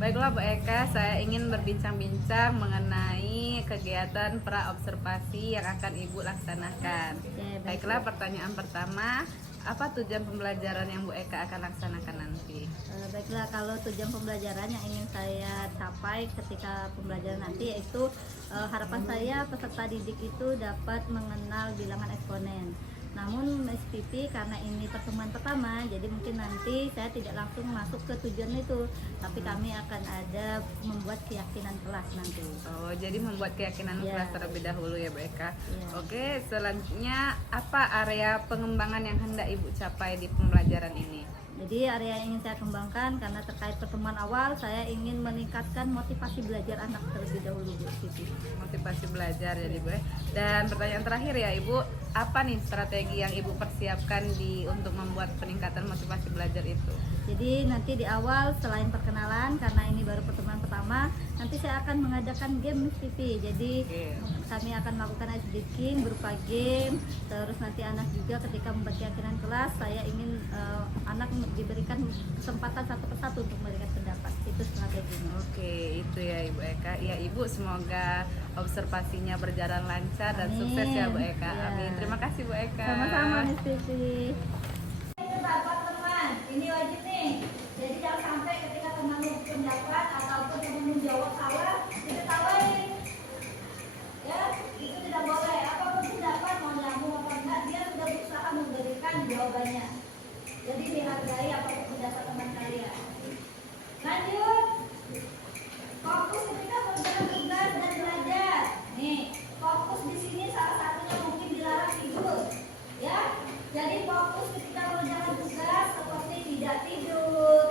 Baiklah Bu Eka, saya ingin berbincang-bincang mengenai kegiatan praobservasi yang akan Ibu laksanakan. Baiklah, pertanyaan pertama, apa tujuan pembelajaran yang Bu Eka akan laksanakan nanti? Baiklah, kalau tujuan pembelajaran yang ingin saya capai ketika pembelajaran nanti yaitu harapan saya peserta didik itu dapat mengenal bilangan eksponen. Namun Mas Pipi, karena ini pertemuan pertama, jadi mungkin nanti saya tidak langsung masuk ke tujuan itu, tapi kami akan ada membuat keyakinan kelas nanti. Oh, jadi membuat keyakinan kelas terlebih dahulu ya Bu Eka. Oke, selanjutnya apa area pengembangan yang hendak Ibu capai di pembelajaran ini? Jadi area yang ingin saya kembangkan karena terkait pertemuan awal, saya ingin meningkatkan motivasi belajar anak terlebih dahulu Bu Siti. Motivasi belajar jadi Bu. Dan pertanyaan terakhir ya Ibu, apa nih strategi yang Ibu persiapkan untuk membuat peningkatan motivasi belajar itu? Jadi nanti di awal selain perkenalan, karena ini baru pertemuan pertama, nanti saya akan mengadakan game Miss Pipi. Jadi kami akan melakukan ice breaking berupa game. Terus nanti anak juga ketika membuat keyakinan kelas, saya ingin anak diberikan kesempatan satu persatu untuk memberikan pendapat. Itu strateginya. Oke, itu ya Ibu Eka. Ya Ibu, semoga observasinya berjalan lancar dan sukses ya Bu Eka. Amin. Terima kasih Bu Eka. Sama-sama Miss Pipi. Teman, ini wajib nih. Jadi jangan sampai ketika teman pendapat ataupun teman menjawab salah, kita tawain. Ya, itu tidak boleh. Apapun pendapat, mau nyambung apa enggak, dia sudah berusaha memberikan jawabannya. Jadi dihargai apapun pendapat teman kalian. Lanjut. Fokus ketika mengerjakan tugas dan belajar. Nih, fokus di sini salah satunya mungkin dilarang tidur. Ya, jadi fokus ketika mengerjakan tugas seperti tidak tidur,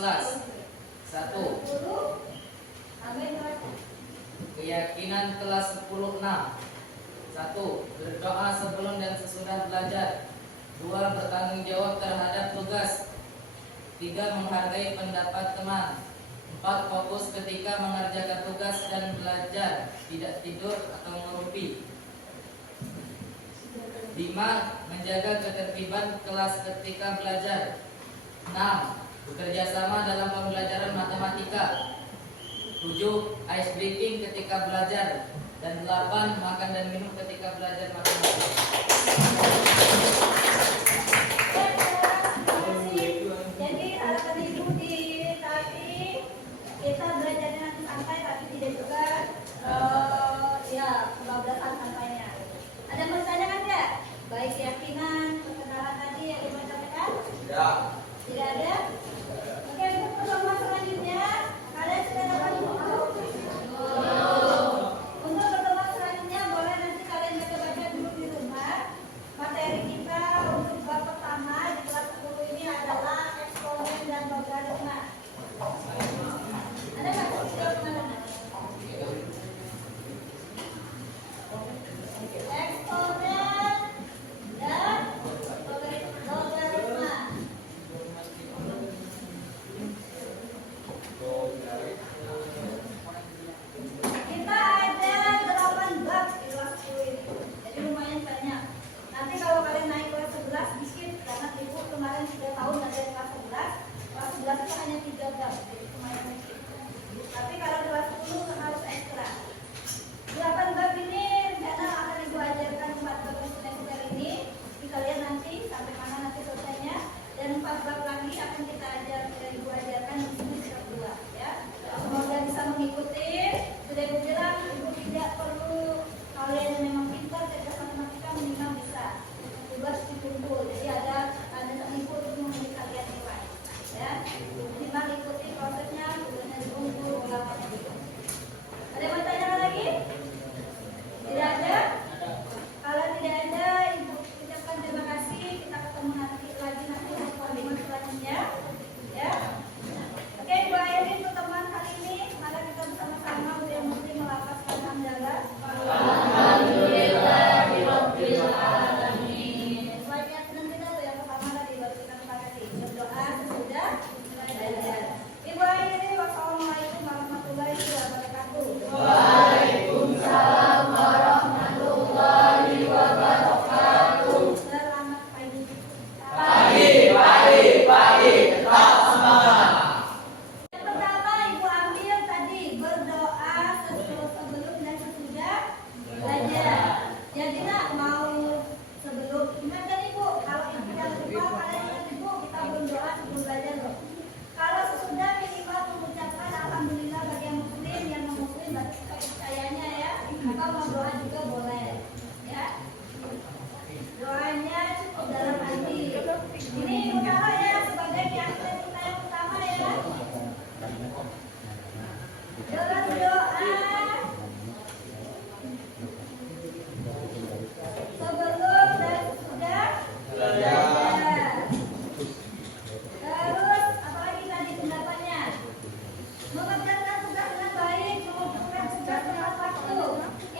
kelas. 1. Ambil berapa? Keyakinan kelas 10-6. 1. Berdoa sebelum dan sesudah belajar. 2. Bertanggung jawab terhadap tugas. 3. Menghargai pendapat teman. 4. Fokus ketika mengerjakan tugas dan belajar, tidak tidur atau ngerumpi. 5. Menjaga ketertiban kelas ketika belajar. 6. Bekerja sama dalam pembelajaran matematika. 7. Ice breaking ketika belajar. Dan 8. Makan dan minum ketika belajar matematika. Jadi harapan ibu di tadi kita belajarnya nanti sampai tapi tidak juga ya kebablasan sampainya. Ada yang mau ditanyakan nggak? Baik keyakinan, perkenalan tadi yang dibacakan? Ya. Tidak ada? Oke, untuk pertemuan selanjutnya kalian sudah dapat buku? Untuk pertemuan selanjutnya boleh nanti kalian baca-baca dulu di rumah. Materi kita untuk bab pertama di kelas 10 ini adalah eksponen dan logaritma. Ada nggak video kemana-mana? Eksponen dan logaritma. Kita ada 8 bab di kelas 10 ini. Jadi lumayan banyak. Nanti kalau kalian naik kelas 11 dikit karena ibu kemarin 3 tahun ada di kelas 11. Kelas 11 itu hanya 3 bab. Jadi lumayan dikit. Tapi kalau kelas 10 harus ekstra. 8 bab ini rencana akan ibu ajarkan 4 bab semester ini. Jadi kalian nanti sampai mana nanti selesainya. Dan 4 bab lagi akan kita ibu ajarkan di sini setiap bulan ya. Semoga bisa mengikuti. Sudah ibu bilang ibu tidak perlu kalian yang memang pintar cerdas matematika minimal bisa. Tugas dikumpul. Jadi ada ibu untuk memberi kalian nilai. Ya. Minimal ikuti prosesnya, tugasnya dikumpul, ulangannya dikumpul. Ada yang mau tanya lagi? Tidak ada? Kalau tidak ada, ibu ucapkan terima kasih. Kita ketemu nanti lagi nanti di pertemuan selanjutnya. Ya. Oke, ibu akhirin pertemuan kali ini. Mari kita bersama-sama udah mesti melapaskan hamdalah. Alhamdulillahirabbil alamin. Selanjutnya senang kita tuh yang pertama tadi baru kita sepakati berdoa sesudah belajar. Ibu akhirin wassalamualaikum warahmatullahi wabarakatuh. Waalaikumsalam warahmatullahi wabarakatuh. Selamat pagi. Pagi, tetap semangat. Yang pertama ibu ambil tadi berdoa sebelum dan sesudah belajar. Jadi nak mau sebelum ingat kan ibu kalau ibu yang lupa kalian ingat ibu kita berdoa sebelum belajar loh. Kalau sesudah minimal mengucapkan alhamdulillah bagi yang muslim yang non muslim berarti percayanya ya. Atau mau doa juga boleh ya. Doanya cukup dalam hati. Ini utama ya sebagai keyakinan kita yang utama ya. Dalam doa sebelum dan sesudah belajar. Terus apalagi tadi pendapatnya? Mengerjakan tugas dengan baik, mengumpulkan tugas tepat waktu.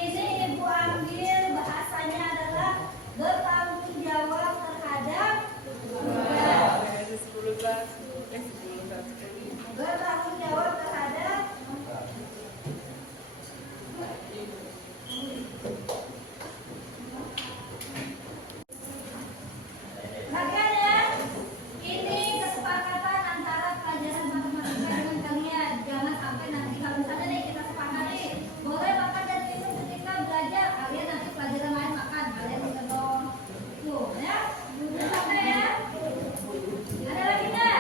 Ini ibu ambil bahasanya adalah bertanggung jawab terhadap tugas. Bertanggung jawab terhadap makanya ini kesepakatan antara pelajaran matematika dengan kalian. Jangan sampai nanti kalau misalnya nih kita sepakati boleh makan dan minum ketika belajar, kalian nanti pelajaran lain makan, kalian bisa dong tuh ya. Jangan sampai ya. Ada lagi nggak?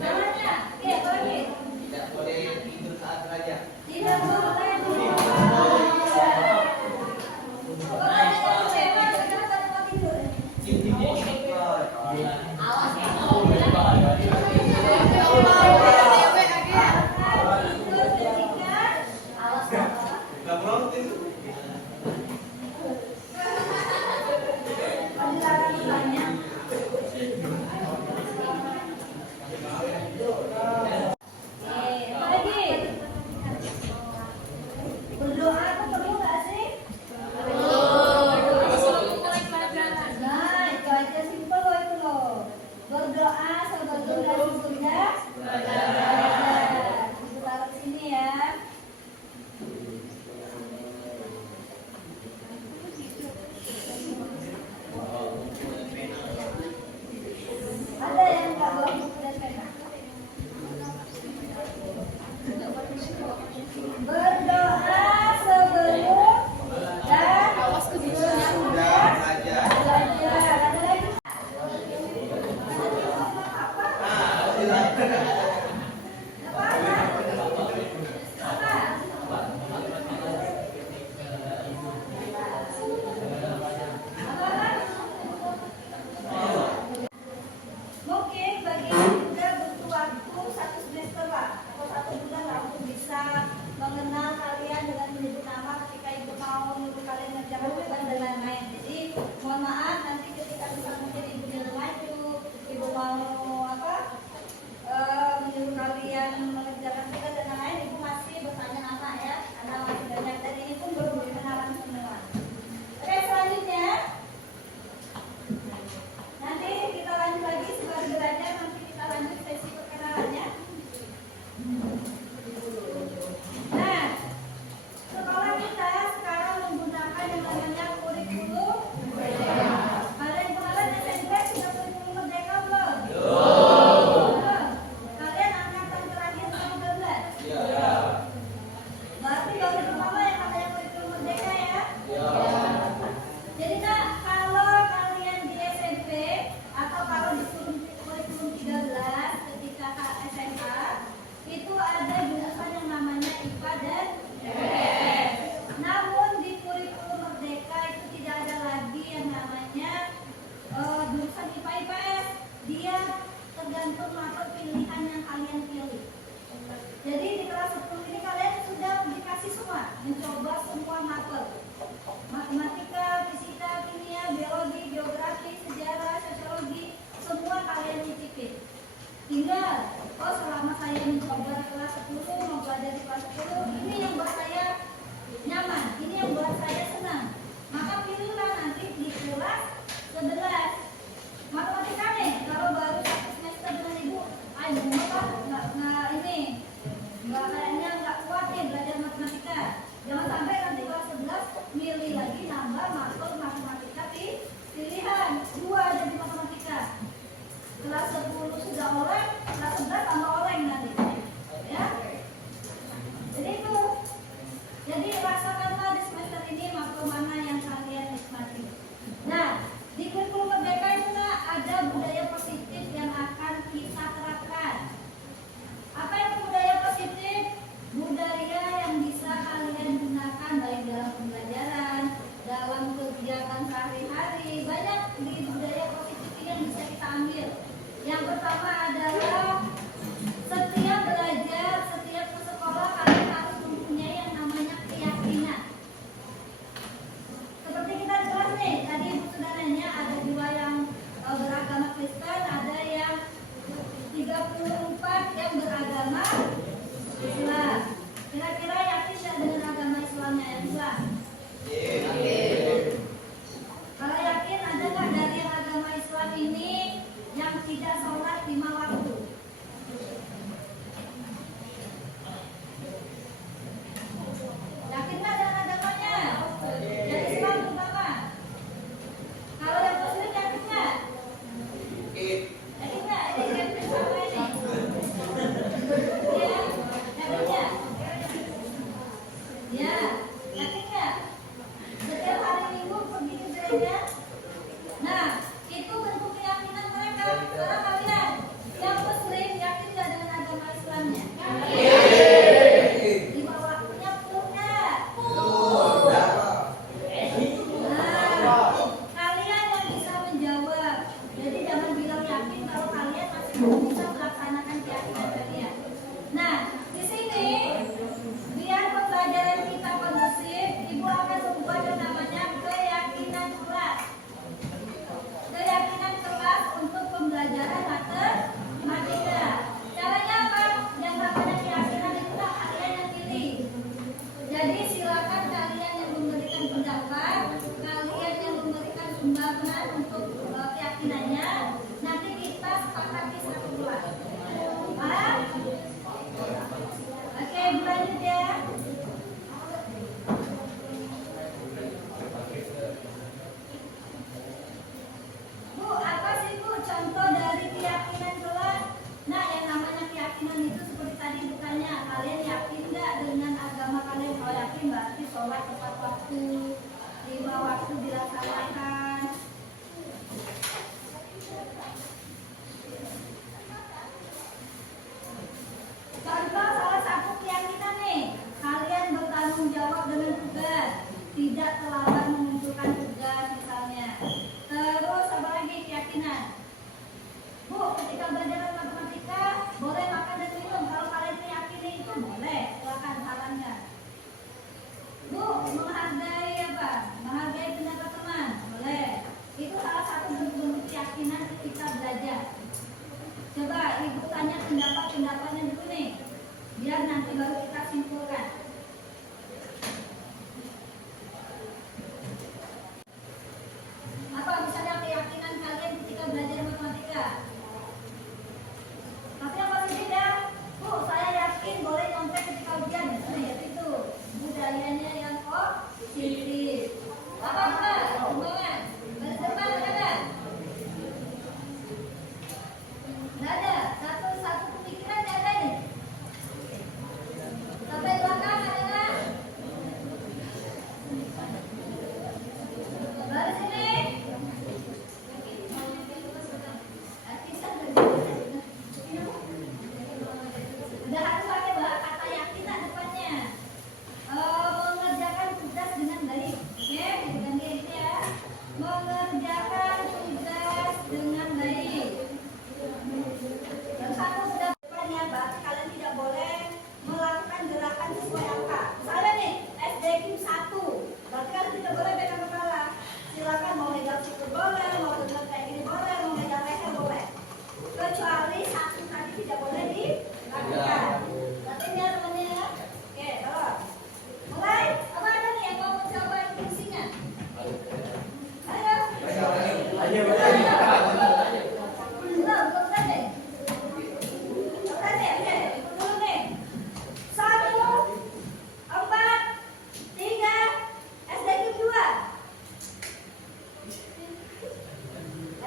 Salahnya? Oke, apa lagi? Tidak boleh tidur saat belajar. Tidak boleh tidur. Pokoknya jangan bebas, jangan pada mau tidur. Dilarang banyak. Mungkin bagi yang juga butuh waktu 1 semester lah atau 1 bulan lah untuk bisa mengenal kalian dengan menyebut nama ketika ibu mau menyuruh kalian mengerjakan tugas dan lain-lain. Jadi mohon maaf nanti ketika bisa mungkin ibu jalan maju, ibu mau menyuruh kalian mengerjakan tugas dan lain-lain, ibu masih bertanya nama ya, karena masih banyak dan ini pun belum berkenalan semua. Oke, selanjutnya nanti kita lanjut lagi setelah belajar, nanti kita lanjut sesi perkenalannya. Nah, sekolah kita sekarang menggunakan yang namanya kurikulum merdeka. Kalian kemarin SMP sudah kurikulum merdeka belum? Belum. Kalian angkatan terakhir tahun 12? Iya. Berarti baru pertama yang namanya kurikulum merdeka ya? Jadi Kak, kalau kalian di SMP atau kalau di kurikulum 13 ketika SMA itu ada jurusan yang namanya IPA dan IPS. Namun di kurikulum merdeka itu tidak ada lagi yang namanya jurusan IPA IPS. Dia tergantung atau pilihan yang kalian pilih. Jadi di kelas 10 ini kalian sudah dikasih semua, mencoba semua mapel. Matematika, fisika, kimia, biologi, geografi, sejarah, sosiologi, semua kalian cicipin. Tinggal, oh selama saya mencoba di kelas 10, mau belajar di kelas 10, ini yang buat saya nyaman, ini yang buat saya senang. Maka pilihlah nanti di kelas 11. Matematika nih, kalau baru 1 semester dengan ibu, ayo nggak ini, nggak kayaknya nggak kuat nih belajar matematika. Jangan sampai nanti kelas 11 milih lagi nambah matkul matematika pilihan 2 ada di matematika. Kelas 10 sudah oleng, kelas 11 tambah oleng nanti. Ya. Jadi itu. Jadi rasakanlah di semester ini matkul mana yang kalian nikmati. Nah, di kurikulum merdeka itu ada budaya positif yang akan kita terapkan. Apa itu budaya positif? Budaya yang bisa kalian gunakan baik dalam pembelajaran, dalam kegiatan sehari-hari. Banyak di budaya positif ini yang bisa kita ambil. Yang pertama adalah setiap belajar, setiap ke sekolah kalian harus mempunyai yang namanya keyakinan. Seperti kita di kelas nih, tadi ibu sudah nanya ada 2 yang beragama Kristen, ada yang 34 yang beragama Islam. Kira-kira yakin nggak dengan agama Islamnya ya Islam? Kalau yakin, ada nggak dari yang agama Islam ini yang tidak sholat 5 waktu? Yakin nggak dengan agamanya? Yang Islam terutama. Kalau yang Muslim yakin nggak? Yakin nggak? Ini kan bersama ini. Ya, yakin nggak? Ya, yakin nggak? Setiap hari Minggu pergi ke gereja. Nah, itu bentuk keyakinan mereka. Sekarang kalian yang Muslim yakin nggak dengan agama Islamnya? Di bawahnya belum nggak? Nah, kalian yang bisa menjawab. Jadi jangan bilang yakin kalau kalian masih belum bisa melaksanakan keyakinan kalian. Nah, di sini biar pembelajaran kita kondusif, ibu akan membuat yang namanya keyakinan kelas. Keyakinan kelas untuk pembelajaran matematika. Caranya apa? Yang namanya keyakinan itu kalian yang pilih. Jadi silakan kalian yang memberikan pendapat, kalian yang memberikan sumbangan untuk keyakinannya. Nanti kita sepakati satu kelas. Coba ibu tanya pendapatnya dulu nih, biar nanti baru kita simpulkan. Apa misalnya keyakinan kalian ketika belajar matematika? Tapi yang paling beda, Bu, saya yakin boleh nyontek ketika ujian. Ya itu budayanya yang positif. Apa enggak? Sumbangan. Baris depan ada enggak? Enggak ada. Satu pemikiran enggak ada nih. Sampai belakang ada enggak? Baris ini. Udah harus pakai kata yakin lah depannya. Mengerjakan tugas dengan baik. Oke, ganti ini ya. Mengerjakan tugas dengan baik. Yang satu sudah depannya, berarti kalian tidak boleh melakukan gerakan sesuai angka. Misalnya nih, SDQ 1, berarti kalian tidak boleh pegang kepala. Silakan mau megang siku boleh, mau pegang kayak gini boleh, mau megang leher boleh. Kecuali satu tadi tidak boleh dilakukan. Berarti ini ya temannya ya. Oke, terus. Mulai. Apa ada nih yang mau mencoba fungsinya? Ayo. Ayo. Belum selesai. Selesai nih, oke. Ikut dulu nih. 1, 4, 3, SDQ 2.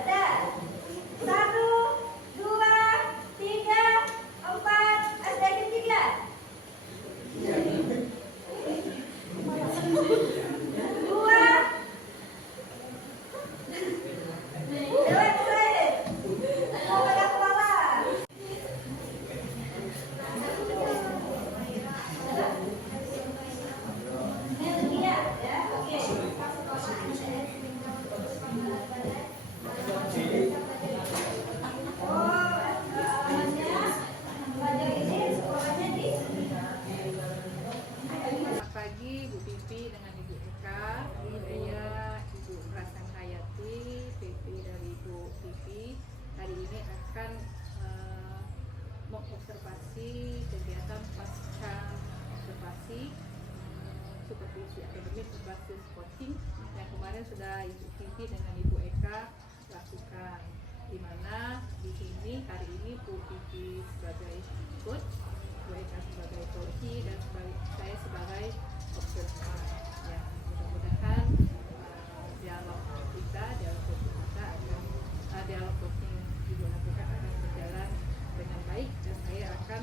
Ada. 1, 2, 3, 4, SDQ 3. Dua. Jelek mulai. Mau pegang kepala. Ini lagi ya, oke. Belajar ini sekolahnya di Selamat pagi Bu Pipi dengan Ibu Eka. Saya Ibu Rasan Hayati, PP dari Ibu Pipi. Hari ini akan mengobservasi kegiatan pasca observasi supervisi akademik berbasis coaching yang kemarin sudah Ibu Pipi dengan Ibu Eka lakukan. Di mana di sini hari ini Bu Pipi sebagai coach, Bu Eka sebagai coach dan saya sebagai observer. Ya, mudah-mudahan dialog coaching kita akan dialog coaching Ibu lakukan akan berjalan dengan baik dan saya akan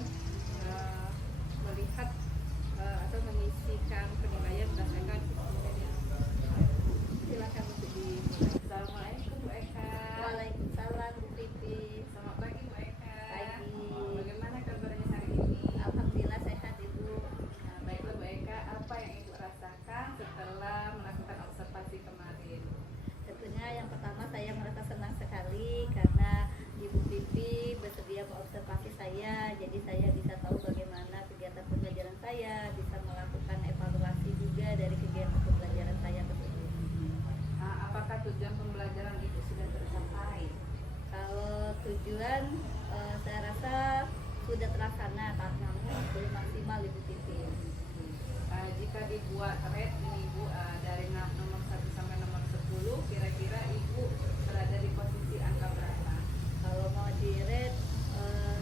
melihat atau mengisikan penilaian berdasarkan kemudian. Silakan untuk dimulai. Assalamualaikum Bu Eka. Waalaikumsalam Bu Pipi. Selamat pagi Bu Eka. Pagi. Bagaimana kabarnya hari ini? Alhamdulillah sehat Ibu. Nah, baiklah Bu Eka, apa yang Ibu rasakan setelah melakukan observasi kemarin? Tentunya yang pertama saya merasa senang sekali karena Ibu Pipi bersedia mengobservasi saya, jadi saya bisa tahu bagaimana kegiatan pembelajaran saya, bisa melakukan evaluasi juga dari kegiatan pembelajaran saya tersebut. Apakah tujuan pembelajaran itu sudah tercapai? Kalau tujuan saya rasa sudah terlaksana, namun belum maksimal Ibu Pipi. Jika dibuat rate ini Bu, dari nomor 1 sampai nomor 10, kira-kira Ibu berada di posisi angka berapa? Kalau mau di rate,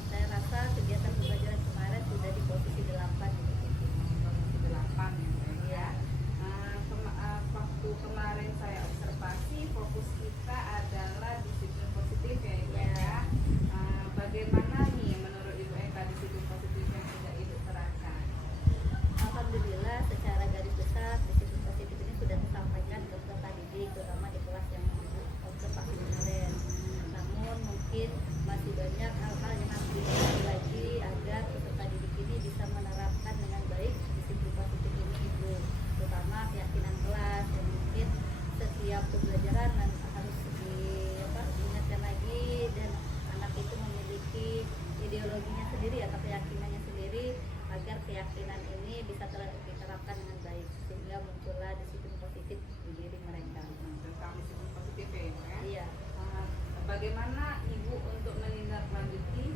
saya rasa kegiatan pembelajaran kemarin sudah di posisi 8 Ibu Pipi. Posisi 8 ya Bu Eka. Iya. Waktu kemarin saya observasi, fokus kita adalah disiplin positif ya Ibu Eka. Bagaimana nih menurut Ibu Eka disiplin positif yang sudah Ibu terapkan? Alhamdulillah secara garis besar disiplin positif ini sudah disampaikan ke peserta didik, terutama di kelas yang observasi kemarin. Namun mungkin masih banyak hal-hal yang harus diperbaiki lagi agar peserta didik ini bisa menerapkan dengan baik disiplin positif ini Ibu, terutama keyakinan kelas yang mungkin setiap pembelajaran harus diingatkan lagi dan anak itu memiliki ideologinya sendiri atau keyakinannya sendiri agar keyakinan ini bisa diterapkan dengan baik sehingga muncullah disiplin positif di diri mereka. Tentang disiplin positif ya Ibu ya? Iya. Bagaimana Ibu untuk menindaklanjuti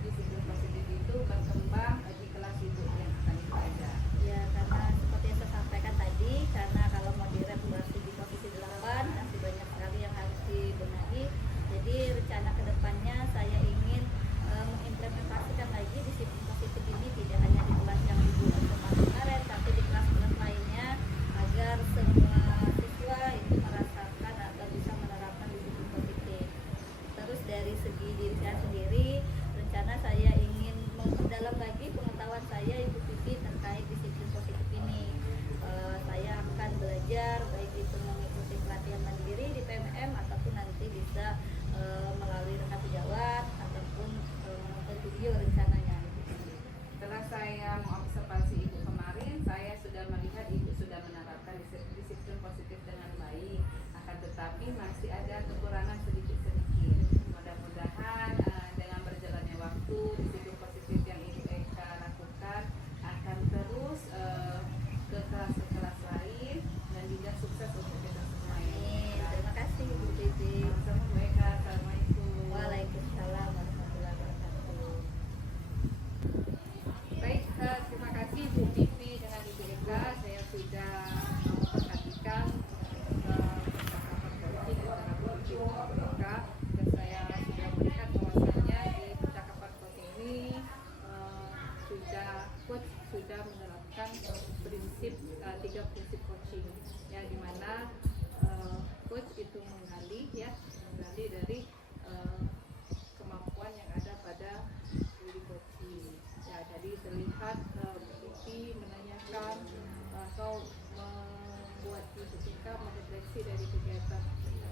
evaluasi dari kegiatan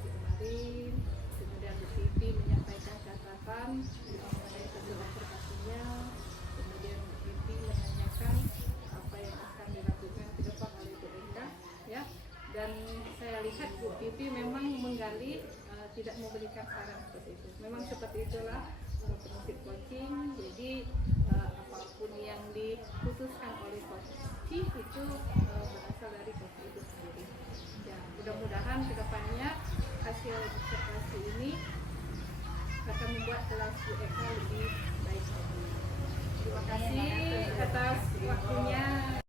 kemarin, kemudian Bu Pipi menyampaikan catatan mengenai hasil observasinya, kemudian Bu Pipi menanyakan apa yang akan dilakukan ke depan oleh Bu Enda, ya. Dan saya lihat Bu Pipi memang menggali, tidak memberikan saran seperti itu. Memang seperti itulah prinsip coaching. Jadi apapun yang diputuskan oleh coach itu berasal dari coach itu sendiri. Ya, mudah-mudahan kedepannya hasil observasi ini akan membuat kelas UEK lebih baik lagi. Terima kasih atas waktunya.